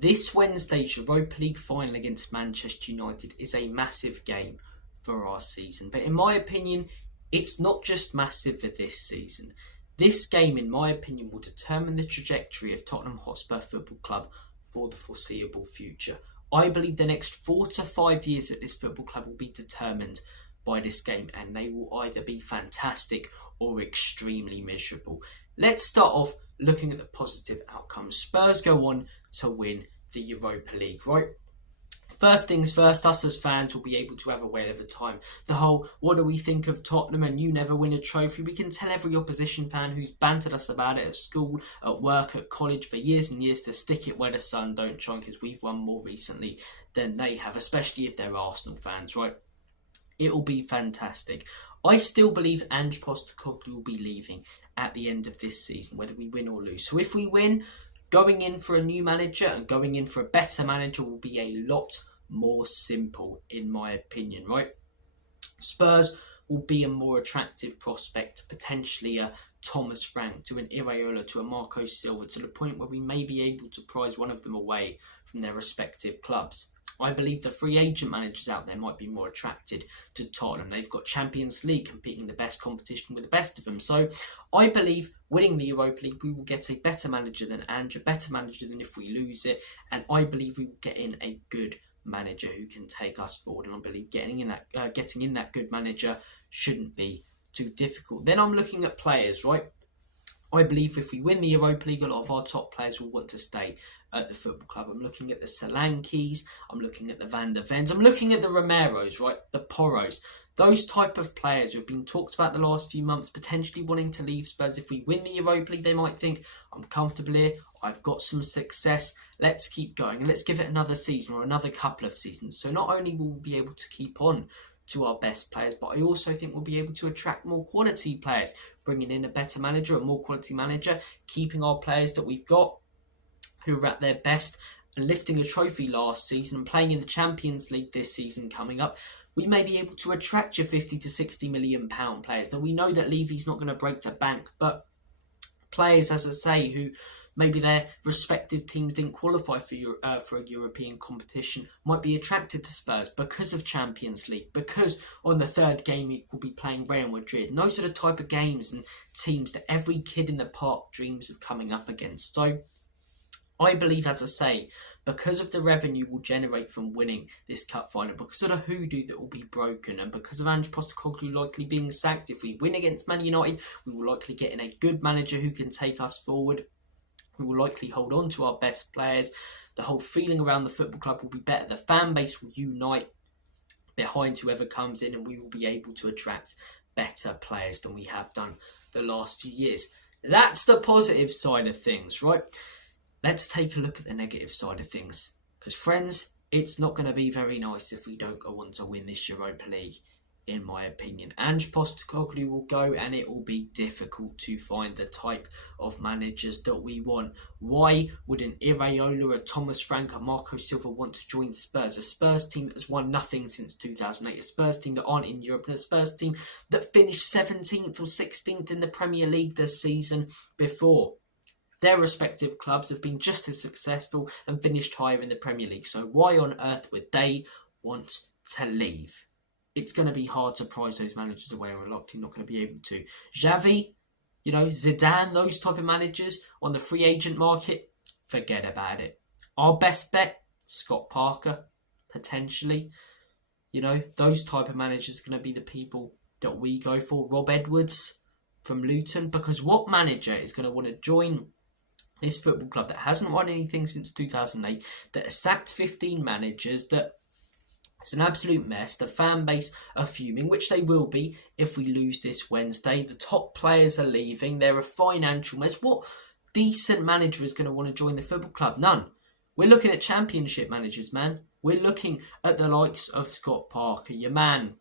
This Wednesday's Europa League Final against Manchester United is a massive game for our season. But in my opinion, it's not just massive for this season. This game, in my opinion, will determine the trajectory of Tottenham Hotspur Football Club for the foreseeable future. I believe the next 4 to 5 years at this football club will be determined by this game, and they will either be fantastic or extremely miserable. Let's start off looking at the positive outcomes. Spurs go on to win the Europa League, right? First things first, us as fans will be able to have a whale of a time. The whole, what do we think of Tottenham and you never win a trophy? We can tell every opposition fan who's bantered us about it at school, at work, at college for years and years to stick it where the sun don't shine, because we've won more recently than they have, especially if they're Arsenal fans, right? It will be fantastic. I still believe Ange Postecoglou will be leaving at the end of this season, whether we win or lose. So if we win, going in for a new manager and going in for a better manager will be a lot more simple, in my opinion, right? Spurs will be a more attractive prospect, potentially a Thomas Frank, to an Iraola, to a Marco Silva, to the point where we may be able to prize one of them away from their respective clubs. I believe the free agent managers out there might be more attracted to Tottenham. They've got Champions League competing the best competition with the best of them. So I believe winning the Europa League, we will get a better manager than Ange, a better manager than if we lose it. And I believe we will get in a good manager who can take us forward. And I believe getting in that good manager shouldn't be too difficult. Then I'm looking at players, right? I believe if we win the Europa League, a lot of our top players will want to stay at the football club. I'm looking at the Solankis, I'm looking at the Van der Vens, I'm looking at the Romeros, right? The Poros. Those type of players who have been talked about the last few months, potentially wanting to leave Spurs. If we win the Europa League, they might think, I'm comfortable here, I've got some success, let's keep going. And let's give it another season or another couple of seasons. So not only will we be able to keep on to our best players, but I also think we'll be able to attract more quality players, bringing in a better manager, a more quality manager, keeping our players that we've got who are at their best, and lifting a trophy last season and playing in the Champions League this season coming up. We may be able to attract your 50 to 60 million pound players. Now we know that Levy's not going to break the bank, but players, as I say, who maybe their respective teams didn't qualify for a European competition might be attracted to Spurs because of Champions League, because on the third game week we'll be playing Real Madrid. And those are the type of games and teams that every kid in the park dreams of coming up against. So I believe, as I say, because of the revenue we'll generate from winning this cup final, because of the hoodoo that will be broken, and because of Ange Postecoglou likely being sacked, if we win against Man United, we will likely get in a good manager who can take us forward. We will likely hold on to our best players. The whole feeling around the football club will be better. The fan base will unite behind whoever comes in, and we will be able to attract better players than we have done the last few years. That's the positive side of things, right? Let's take a look at the negative side of things. Because, friends, it's not going to be very nice if we don't go on to win this Europa League, in my opinion. Ange Postecoglou will go, and it will be difficult to find the type of managers that we want. Why would an Iraola, a Thomas Frank, a Marco Silva want to join Spurs? A Spurs team that has won nothing since 2008. A Spurs team that aren't in Europe. And a Spurs team that finished 17th or 16th in the Premier League this season before. Their respective clubs have been just as successful and finished higher in the Premier League. So why on earth would they want to leave? It's going to be hard to prize those managers away, or a lot of teams not going to be able to. Xavi, Zidane, those type of managers on the free agent market, forget about it. Our best bet, Scott Parker, potentially. Those type of managers are going to be the people that we go for. Rob Edwards from Luton, because what manager is going to want to join this football club that hasn't won anything since 2008, that has sacked 15 managers, that it's an absolute mess. The fan base are fuming, which they will be if we lose this Wednesday. The top players are leaving. They're a financial mess. What decent manager is going to want to join the football club? None. We're looking at championship managers, man. We're looking at the likes of Scott Parker, your man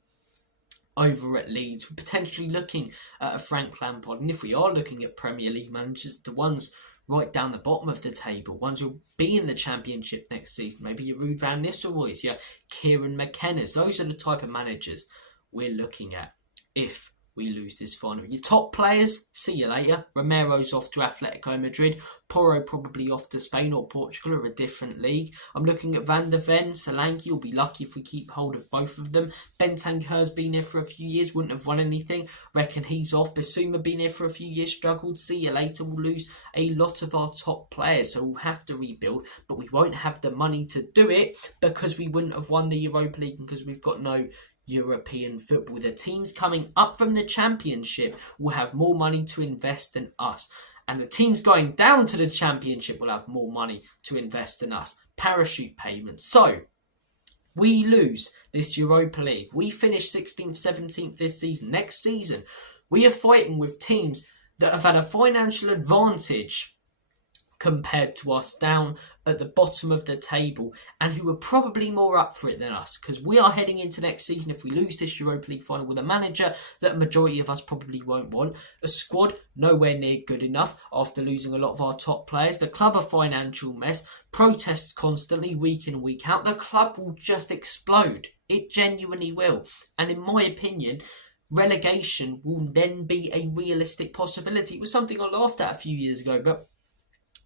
over at Leeds. We're potentially looking at a Frank Lampard. And if we are looking at Premier League managers, the ones right down the bottom of the table, ones who'll be in the Championship next season, maybe your Ruud van Nistelrooy's, your Kieran McKenna's. Those are the type of managers we're looking at if we lose this final. Your top players, see you later. Romero's off to Atletico Madrid. Porro probably off to Spain or Portugal or a different league. I'm looking at Van der Ven. Solanke will be lucky if we keep hold of both of them. Bentancur's been here for a few years, wouldn't have won anything. Reckon he's off. Bissouma been here for a few years, struggled. See you later. We'll lose a lot of our top players, so we'll have to rebuild, but we won't have the money to do it because we wouldn't have won the Europa League and because we've got no European football. The teams coming up from the Championship will have more money to invest than us, and the teams going down to the Championship will have more money to invest in us. Parachute payments. So we lose this Europa League. We finish 16th, 17th this season. Next season, we are fighting with teams that have had a financial advantage compared to us down at the bottom of the table and who are probably more up for it than us, because we are heading into next season, if we lose this Europa League final, with a manager that a majority of us probably won't want, a squad nowhere near good enough after losing a lot of our top players, the club a financial mess, protests constantly week in week out. The club will just explode. It genuinely will. And in my opinion, relegation will then be a realistic possibility. It was something I laughed at a few years ago, but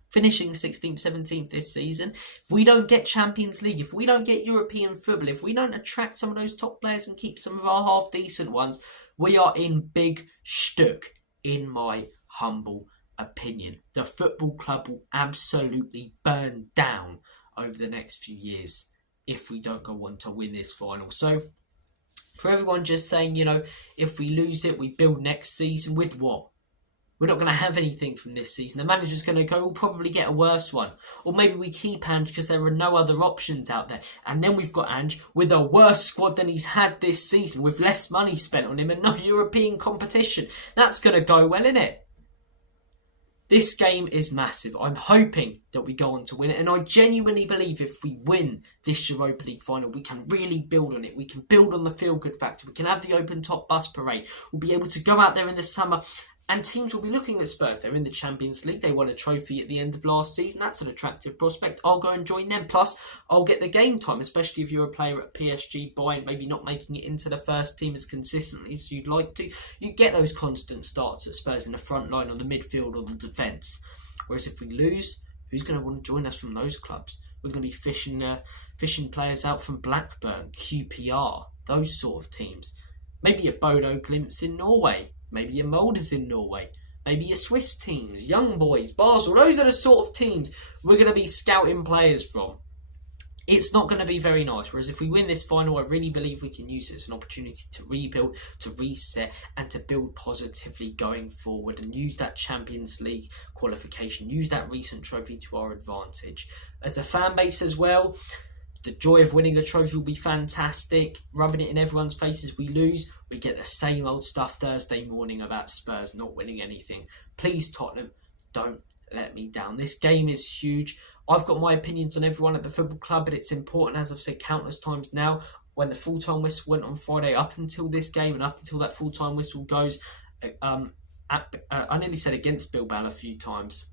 finishing 16th, 17th this season, if we don't get Champions League, if we don't get European football, if we don't attract some of those top players and keep some of our half-decent ones, we are in big shtuck, in my humble opinion. The football club will absolutely burn down over the next few years if we don't go on to win this final. So, for everyone just saying, if we lose it, we build next season with what? We're not going to have anything from this season. The manager's going to go, we'll probably get a worse one. Or maybe we keep Ange because there are no other options out there. And then we've got Ange with a worse squad than he's had this season, with less money spent on him and no European competition. That's going to go well, innit? This game is massive. I'm hoping that we go on to win it. And I genuinely believe if we win this Europa League final, we can really build on it. We can build on the feel-good factor. We can have the open-top bus parade. We'll be able to go out there in the summer and teams will be looking at Spurs. They're in the Champions League. They won a trophy at the end of last season. That's an attractive prospect. I'll go and join them. Plus, I'll get the game time, especially if you're a player at PSG buying, maybe not making it into the first team as consistently as you'd like to. You get those constant starts at Spurs in the front line or the midfield or the defence. Whereas if we lose, who's going to want to join us from those clubs? We're going to be fishing players out from Blackburn, QPR, those sort of teams. Maybe a Bodo Glimps in Norway. Maybe your Molders in Norway. Maybe your Swiss teams, Young Boys, Basel. Those are the sort of teams we're going to be scouting players from. It's not going to be very nice. Whereas if we win this final, I really believe we can use it as an opportunity to rebuild, to reset, and to build positively going forward and use that Champions League qualification, use that recent trophy to our advantage. As a fan base as well, the joy of winning a trophy will be fantastic. Rubbing it in everyone's faces, we lose. We get the same old stuff Thursday morning about Spurs not winning anything. Please, Tottenham, don't let me down. This game is huge. I've got my opinions on everyone at the football club, but it's important, as I've said countless times now, when the full-time whistle went on Friday, up until this game and up until that full-time whistle goes, I nearly said against Bilbao a few times.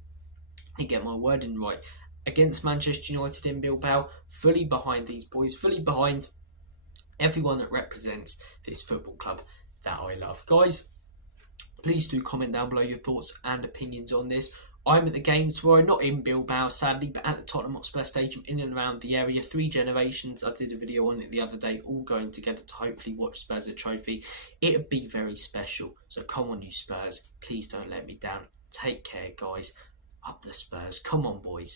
I get my wording right. Against Manchester United in Bilbao, fully behind these boys, fully behind everyone that represents this football club that I love. Guys, please do comment down below your thoughts and opinions on this. I'm at the game tomorrow, not in Bilbao sadly, but at the Tottenham Hotspur Stadium in and around the area. 3 generations, I did a video on it the other day, all going together to hopefully watch Spurs a trophy. It'd be very special, so come on you Spurs, please don't let me down. Take care guys, up the Spurs, come on boys.